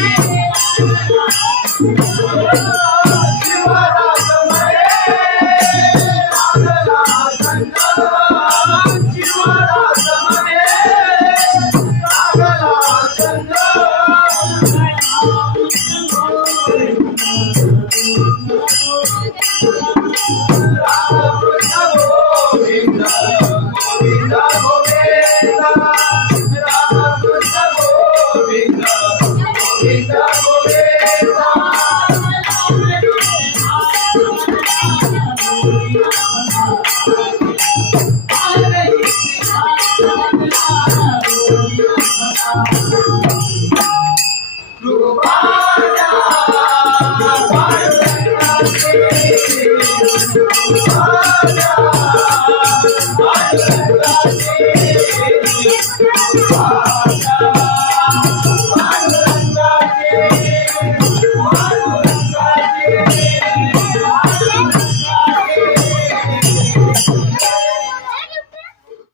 Yeah. Uruguai.